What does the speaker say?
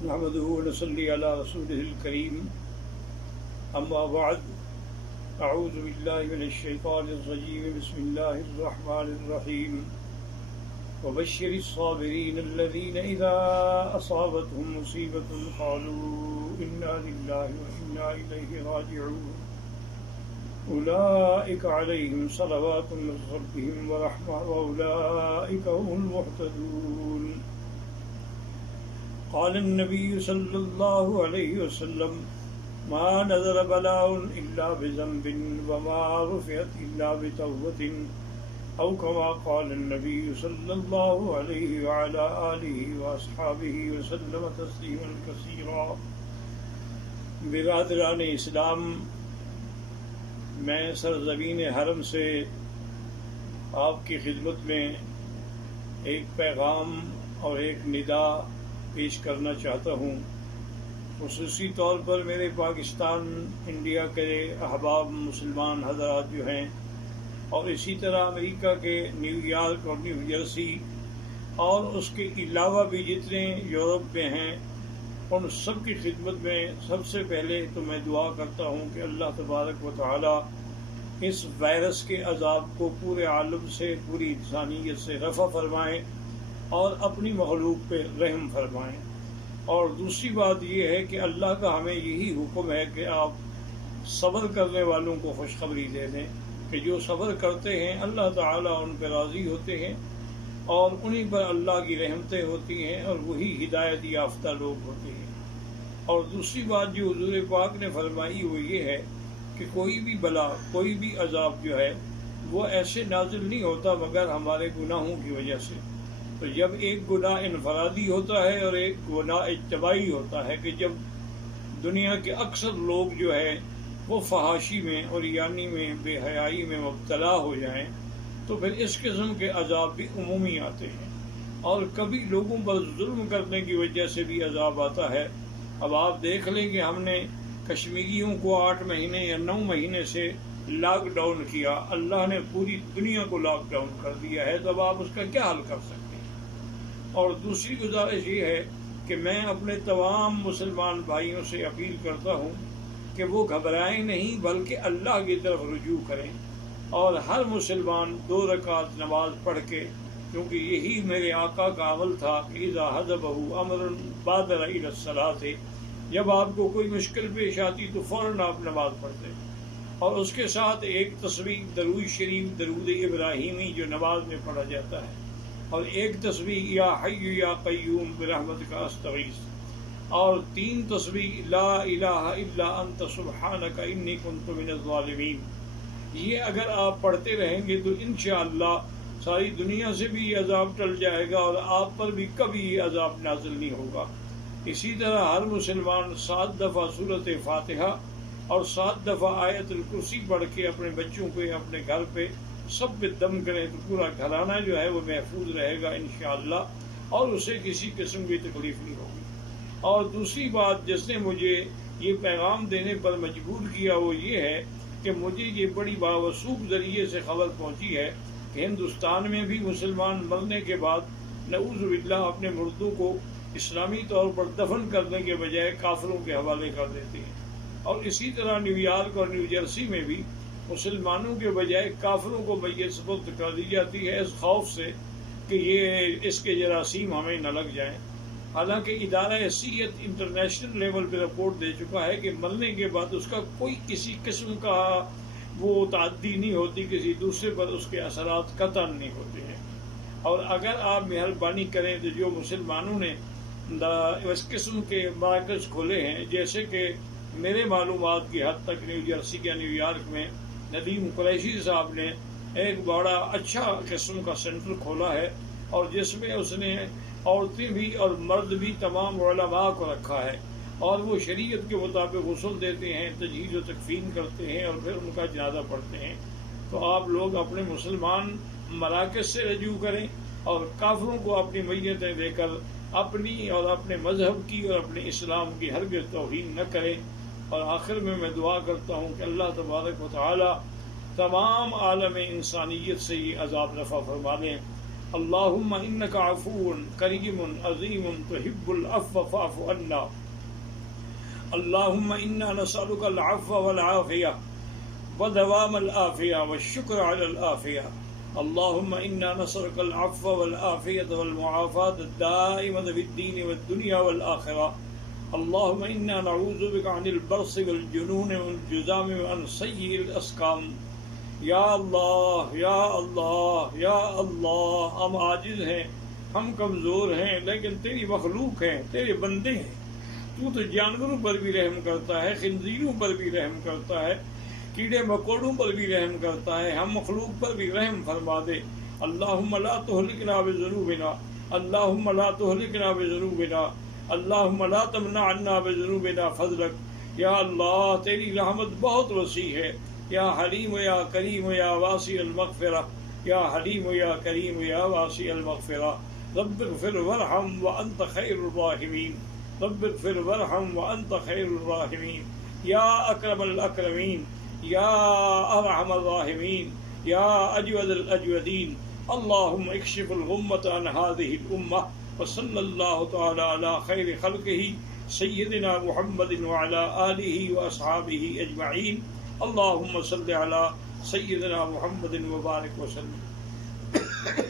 نحمده ونصلي على رسوله الكريم أما بعد أعوذ بالله من الشيطان الرجيم بسم الله الرحمن الرحيم وبشر الصابرين الذين إذا أصابتهم مصيبة قالوا إنا لله وإنا إليه راجعون أولئك عليهم صلوات من ربهم ورحمة وأولئك هم المهتدون قال النبي صلى الله عليه وسلم ما نزل بلاء إلا بذنب وما رفعت إلا بتوبة أو كما قال النبي صلى الله عليه وعلى آله وأصحابه وسلم تسليما كثيرا. برادران اسلام، میں سرزمین حرم سے آپ کی خدمت میں ایک پیغام اور ایک ندا پیش کرنا چاہتا ہوں. خصوصی طور پر میرے پاکستان انڈیا کے احباب مسلمان حضرات جو ہیں، اور اسی طرح امریکہ کے نیو یارک اور نیو جرسی اور اس کے علاوہ بھی جتنے یورپ میں ہیں، ان سب کی خدمت میں سب سے پہلے تو میں دعا کرتا ہوں کہ اللہ تبارک و تعالی اس وائرس کے عذاب کو پورے عالم سے، پوری انسانیت سے رفع فرمائیں اور اپنی مخلوق پہ رحم فرمائیں. اور دوسری بات یہ ہے کہ اللہ کا ہمیں یہی حکم ہے کہ آپ صبر کرنے والوں کو خوشخبری دے دیں کہ جو صبر کرتے ہیں اللہ تعالیٰ ان پہ راضی ہوتے ہیں اور انہی پر اللہ کی رحمتیں ہوتی ہیں اور وہی ہدایت یافتہ لوگ ہوتے ہیں. اور دوسری بات جو حضور پاک نے فرمائی وہ یہ ہے کہ کوئی بھی بلا، کوئی بھی عذاب جو ہے وہ ایسے نازل نہیں ہوتا مگر ہمارے گناہوں کی وجہ سے. تو جب ایک گناہ انفرادی ہوتا ہے اور ایک گناہ اجتماعی ہوتا ہے کہ جب دنیا کے اکثر لوگ جو ہے وہ فحاشی میں اور یعنی میں بے حیائی میں مبتلا ہو جائیں تو پھر اس قسم کے عذاب بھی عمومی آتے ہیں. اور کبھی لوگوں پر ظلم کرنے کی وجہ سے بھی عذاب آتا ہے. اب آپ دیکھ لیں کہ ہم نے کشمیریوں کو 8 مہینے یا 9 مہینے سے لاک ڈاؤن کیا، اللہ نے پوری دنیا کو لاک ڈاؤن کر دیا ہے، تو اب آپ اس کا کیا حل کر سکتے ہیں. اور دوسری گزارش یہ ہے کہ میں اپنے تمام مسلمان بھائیوں سے اپیل کرتا ہوں کہ وہ گھبرائیں نہیں بلکہ اللہ کی طرف رجوع کریں، اور ہر مسلمان 2 رکعت نماز پڑھ کے، کیونکہ یہی میرے آقا کا عمل تھا کہ اذا حضبہ امر بادر الی الصلاۃ، جب آپ کو کوئی مشکل پیش آتی تو فوراً آپ نماز پڑھتے، اور اس کے ساتھ ایک تسبیح درود شریف، درود ابراہیمی جو نماز میں پڑھا جاتا ہے، اور ایک تسبیح یا حی یا قیوم برحمتک استغیث، اور 3 تسبیح لا الہ الا انت سبحانک انی کنت من الظالمین. یہ اگر آپ پڑھتے رہیں گے تو انشاءاللہ ساری دنیا سے بھی یہ عذاب ٹل جائے گا اور آپ پر بھی کبھی یہ عذاب نازل نہیں ہوگا. اسی طرح ہر مسلمان 7 دفعہ سورۃ فاتحہ اور 7 دفعہ آیت الکرسی پڑھ کے اپنے بچوں پہ، اپنے گھر پہ سب پہ دم کریں تو پورا گھرانہ جو ہے وہ محفوظ رہے گا انشاءاللہ، اور اسے کسی قسم کی تکلیف نہیں ہوگی. اور دوسری بات جس نے مجھے یہ پیغام دینے پر مجبور کیا وہ یہ ہے کہ مجھے یہ بڑی باوثوق ذریعے سے خبر پہنچی ہے کہ ہندوستان میں بھی مسلمان مرنے کے بعد نعوذ باللہ اپنے مردوں کو اسلامی طور پر دفن کرنے کے بجائے کافروں کے حوالے کر دیتے ہیں. اور اسی طرح نیو یارک اور نیو جرسی میں بھی مسلمانوں کے بجائے کافروں کو میت سپرد کر دی جاتی ہے اس خوف سے کہ یہ اس کے جراثیم ہمیں نہ لگ جائیں. حالانکہ ادارہ صحت انٹرنیشنل لیول پہ رپورٹ دے چکا ہے کہ مرنے کے بعد اس کا کوئی کسی قسم کا وہ تعدی نہیں ہوتی، کسی دوسرے پر اس کے اثرات قطعاً نہیں ہوتے ہیں. اور اگر آپ مہربانی کریں تو جو مسلمانوں نے اس قسم کے مراکز کھولے ہیں، جیسے کہ میرے معلومات کی حد تک نیو جرسی یا نیو یارک میں ندیم قریشی صاحب نے ایک بڑا اچھا قسم کا سینٹر کھولا ہے، اور جس میں اس نے عورتیں بھی اور مرد بھی تمام علماء کو رکھا ہے، اور وہ شریعت کے مطابق غسل دیتے ہیں، تجہیز و تکفین کرتے ہیں اور پھر ان کا جنازہ پڑھتے ہیں. تو آپ لوگ اپنے مسلمان مراکز سے رجوع کریں اور کافروں کو اپنی میتیں دے کر اپنی اور اپنے مذہب کی اور اپنے اسلام کی ہرگز توہین نہ کریں. اور آخر میں دعا کرتا ہوں کہ اللہ تبارک و تعالی تمام عالم انسانیت سے یہ عذاب رفع فرما دیں. اللهم إنك عفو كريم عظيم تحب العفو فاعف عنا. اللهم إنا نسألك العفو والعافية ودوام العافية والشكر على العافية. اللهم إنا نسألك العفو والعافية والمعافاة الدائمة في الدين والدنيا والآخرة. اللهم إنا نعوذ بك عن البرص والجنون والجذام وعن سيء الأسقام. یا اللہ یا اللہ یا اللہ، ہم عاجز ہیں، ہم کمزور ہیں، لیکن تیری مخلوق ہیں، تیرے بندے ہیں. تو جانوروں پر بھی رحم کرتا ہے، خنزیروں پر بھی رحم کرتا ہے، کیڑے مکوڑوں پر بھی رحم کرتا ہے، ہم مخلوق پر بھی رحم فرما دے. اللہم لا تہلکنا بذنوبنا، اللہم لا تہلکنا بذنوبنا، اللہم لا تمنع عنا بذنوبنا فضلک. یا اللہ تیری رحمت بہت وسیع ہے. یا حلیم یا کریم یا واسع المغفرہ، یا حلیم یا کریم یا واسع المغفرہ. رب اغفر وارحم وانت خیر الراحمین، رب اغفر وارحم وانت خیر الراحمین. یا اکرم الاکرمین، یا ارحم الراحمین، یا اجود الاجودین. اللہم اکشف الغمۃ عن هذه الامہ. وصلی اللہ تعالی علی خیر خلقہ سیدنا محمد وعلی آلہ واصحابہ اجمعین. اللہم صلی علی سیدنا محمد وبارک وسلم.